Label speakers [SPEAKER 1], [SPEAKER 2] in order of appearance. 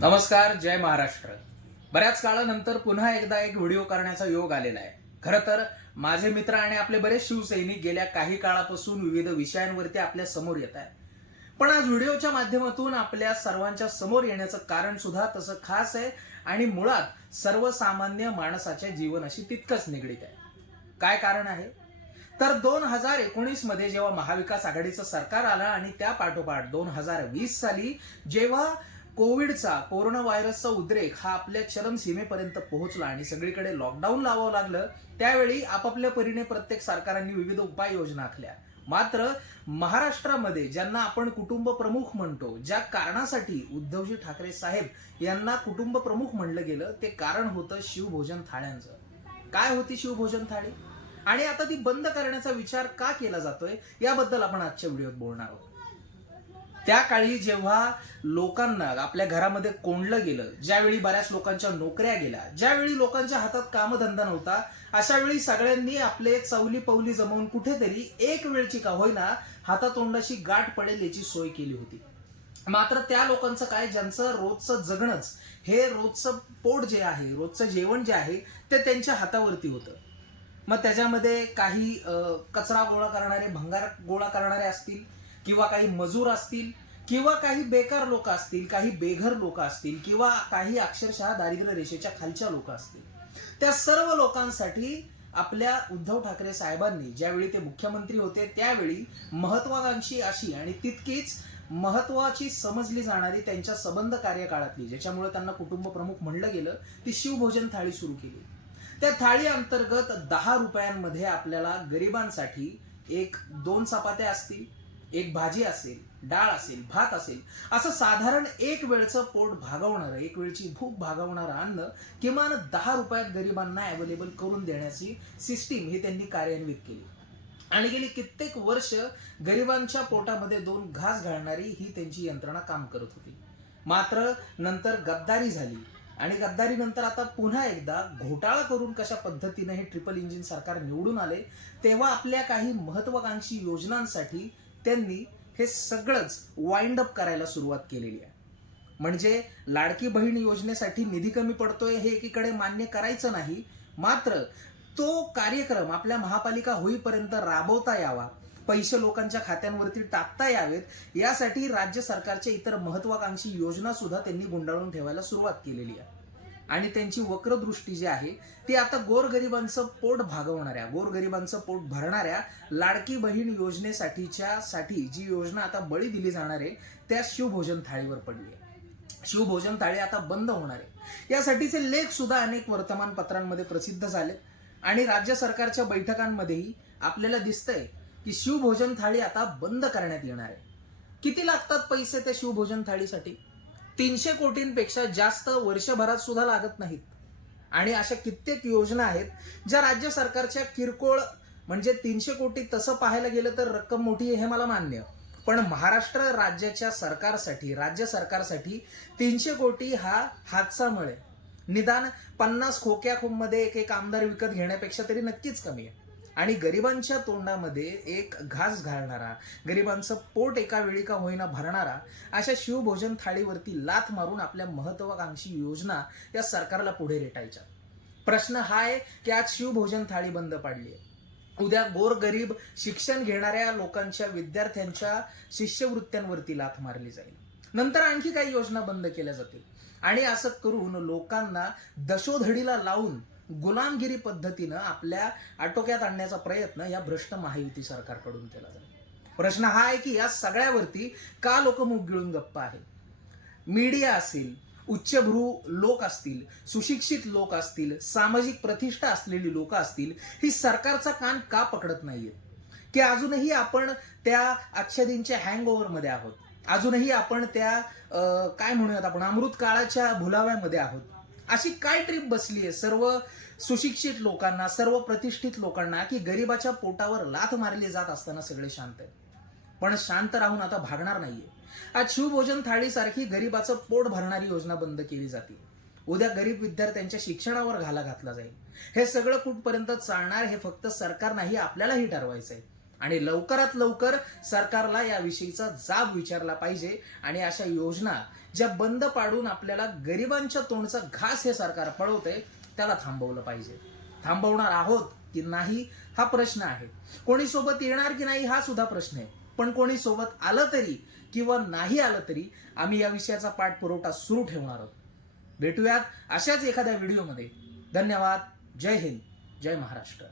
[SPEAKER 1] नमस्कार जय महाराष्ट्र. बऱ्याच काळानंतर पुन्हा एकदा एक व्हिडिओ करण्याचा योग आलेला आहे. खरं तर माझे मित्र आणि आपले बरेच शिवसैनिक गेल्या काही काळापासून विविध विषयांवरती आपल्यासमोर येत आहेत. पण आज व्हिडिओच्या माध्यमातून आपल्या सर्वांच्या समोर येण्याचं कारण सुद्धा तसं खास आहे आणि मुळात सर्वसामान्य माणसाच्या जीवनाशी तितकंच निगडीत आहे. काय कारण आहे? तर दोन हजार एकोणीसमध्ये जेव्हा महाविकास आघाडीचं सरकार आलं आणि त्या पाठोपाठ दोन हजार वीस साली जेव्हा कोविडचा कोरोना व्हायरसचा उद्रेक हा आपल्या चरम सीमेपर्यंत पोहोचला आणि सगळीकडे लॉकडाऊन लावावं लागलं त्यावेळी आपापल्या परीने प्रत्येक सरकारांनी विविध उपाययोजना आखल्या. मात्र महाराष्ट्रामध्ये ज्यांना आपण कुटुंब प्रमुख म्हणतो ज्या कारणासाठी उद्धवजी ठाकरे साहेब यांना कुटुंब प्रमुख म्हणलं गेलं ते कारण होतं शिवभोजन थाळ्यांचं. काय होती शिवभोजन थाळी? आणि आता ती बंद करण्याचा विचार का केला जातोय? याबद्दल आपण आजच्या व्हिडिओत बोलणार आहोत. त्या काळी जेव्हा लोकांना आपल्या घरामध्ये कोंडलं गेलं ज्यावेळी बऱ्याच लोकांच्या नोकऱ्या गेल्या ज्यावेळी लोकांच्या हातात कामधंदा नव्हता अशा वेळी सगळ्यांनी आपले चवली पवली जमवून कुठेतरी एक वेळची का होईना हातातोंडाशी गाठ पडेल याची सोय केली होती. मात्र त्या लोकांचं काय ज्यांचं रोजचं जगणंच हे रोजचं पोट जे आहे रोजचं जेवण जे आहे ते त्यांच्या हातावरती होतं. मग त्याच्यामध्ये काही अं, कचरा गोळा करणारे भंगार गोळा करणारे असतील किंवा काही मजूर असतील किंवा काही बेकार लोक असतील काही बेघर लोक असतील किंवा काही अक्षरशः दारिद्र्य रेषेच्या खालच्या लोक असतील. त्या सर्व लोकांसाठी आपल्या उद्धव ठाकरे साहेबांनी ज्यावेळी ते मुख्यमंत्री होते त्यावेळी महत्वाकांक्षी अशी आणि तितकीच महत्वाची समजली जाणारी त्यांच्या संबंध कार्यकाळातली ज्याच्यामुळे त्यांना कुटुंब प्रमुख म्हणलं गेलं ती शिवभोजन थाळी सुरू केली. त्या थाळी अंतर्गत दहा रुपयांमध्ये आपल्याला गरिबांसाठी एक दोन चपात्या असतील एक भाजी असेल डाळ असेल भात असेल असं साधारण एक वेळचं पोट भागवणारं एक वेळची भूक भागवणारं अन्न किमान दहा रुपयात गरिबांना अवेलेबल करून देण्याची सिस्टीम ही त्यांनी कार्यान्वित केली. आणि गेली कित्येक वर्ष गरिबांच्या पोटामध्ये दोन घास घालणारी ही त्यांची यंत्रणा काम करत होती. मात्र नंतर गद्दारी झाली आणि गद्दारी नंतर आता पुन्हा एकदा घोटाळा करून कशा पद्धतीने हे ट्रिपल इंजिन सरकार निवडून आले तेव्हा आपल्या काही महत्वाकांक्षी योजनांसाठी त्यांनी हे सगळंच वाइंड अप करायला सुरुवात केलेली आहे. म्हणजे लाडकी बहीण योजनेसाठी निधी कमी पडतोय हे एकीकडे मान्य करायचं नाही मात्र तो कार्यक्रम आपल्या महापालिका होईपर्यंत राबवता यावा पैसे लोकांच्या खात्यांवरती टाकता यावेत यासाठी राज्य सरकारच्या इतर महत्वाकांक्षी योजना सुद्धा त्यांनी गुंडाळून ठेवायला सुरुवात केलेली आहे. आणि त्यांची वक्रदृष्टी जी आहे ती आता गोरगरिबांचं पोट भागवणाऱ्या गोरगरिबांचं पोट भरणाऱ्या लाडकी बहीण योजनेसाठीच्या साठी जी योजना आता बळी दिली जाणार आहे त्या शिवभोजन थाळीवर पडली आहे. शिवभोजन थाळी आता बंद होणार आहे. यासाठीचे लेख सुद्धा अनेक वर्तमानपत्रांमध्ये प्रसिद्ध झाले. आणि राज्य सरकारच्या बैठकांमध्येही आपल्याला दिसतंय की शिवभोजन थाळी आता बंद करण्यात येणार आहे. किती लागतात पैसे त्या शिवभोजन थाळीसाठी? तीनशे कोटींपेक्षा जास्त वर्षभरात सुद्धा लागत नाहीत. आणि अशा कित्येक योजना आहेत ज्या राज्य सरकारच्या किरकोळ म्हणजे तीनशे कोटी तसं पाहायला गेलं तर रक्कम मोठी आहे हे मला मान्य. पण महाराष्ट्र राज्याच्या सरकारसाठी राज्य सरकारसाठी तीनशे कोटी हा हातचा मळ आहे. निदान पन्नास खोक्या मध्ये एक एक आमदार विकत घेण्यापेक्षा तरी नक्कीच कमी आहे. आणि गरिबांच्या तोंडामध्ये एक घास घालणारा गरिबांचं पोट एका वेळी का होईना भरणारा अशा शिवभोजन थाळीवरती लाथ मारून आपल्या महत्वाकांक्षी योजना या सरकारला पुढे रेटायच्या. प्रश्न हा आहे की आज शिवभोजन थाळी बंद पाडली आहे उद्या गोरगरीब शिक्षण घेणाऱ्या लोकांच्या विद्यार्थ्यांच्या शिष्यवृत्त्यांवरती लाथ मारली जाईल. नंतर आणखी काही योजना बंद केल्या जातील. आणि असं करून लोकांना दशोधडीला लावून गुलामगिरी पद्धतीनं आपल्या आटोक्यात आणण्याचा प्रयत्न या भ्रष्ट महायुती सरकारकडून केला जाईल प्रश्न हा आहे की या सगळ्यावरती का लोक मुख गिळून गप्प आहे मीडिया असेल उच्चभ्रू लोक असतील सुशिक्षित लोक असतील सामाजिक प्रतिष्ठा असलेली लोक असतील ही सरकारचा कान का पकडत नाहीये? की अजूनही आपण त्या आच्छादींच्या हँगमध्ये आहोत? अजूनही आपण त्या अं, काय म्हणूयात आपण अमृत काळाच्या भुलाव्यामध्ये आहोत? अशी काय ट्रिप बसली आहे? सर्व सुशिक्षित लोकांना सर्व प्रतिष्ठित लोकांना की गरिबाच्या पोटावर लाथ मारली जात असताना सगळे शांत आहेत. पण शांत राहून आता भागणार नाहीये. आज शिवभोजन थाळीसारखी गरिबाचं पोट भरणारी योजना बंद केली जाते. उद्या गरीब विद्यार्थ्यांच्या शिक्षणावर घाला घातला जाईल. हे सगळं कुठपर्यंत चालणार हे फक्त सरकार नाही आपल्यालाही ठरवायचं आहे आणि लवकरात लवकर सरकारला याविषयीचा जाब विचारला पाहिजे. आणि अशा योजना ज्या बंद पाडून आपल्याला गरिबांच्या तोंडचा घास हे सरकार पळवते त्याला थांबवलं पाहिजे. थांबवणार आहोत की नाही हा प्रश्न आहे. कोणी सोबत येणार की नाही हा सुद्धा प्रश्न आहे. पण कोणी सोबत आलं तरी किंवा नाही आलं तरी आम्ही या विषयाचा पाठपुरवठा सुरू ठेवणार आहोत. भेटूयात अशाच एखाद्या व्हिडिओमध्ये. धन्यवाद. जय हिंद. जय महाराष्ट्र.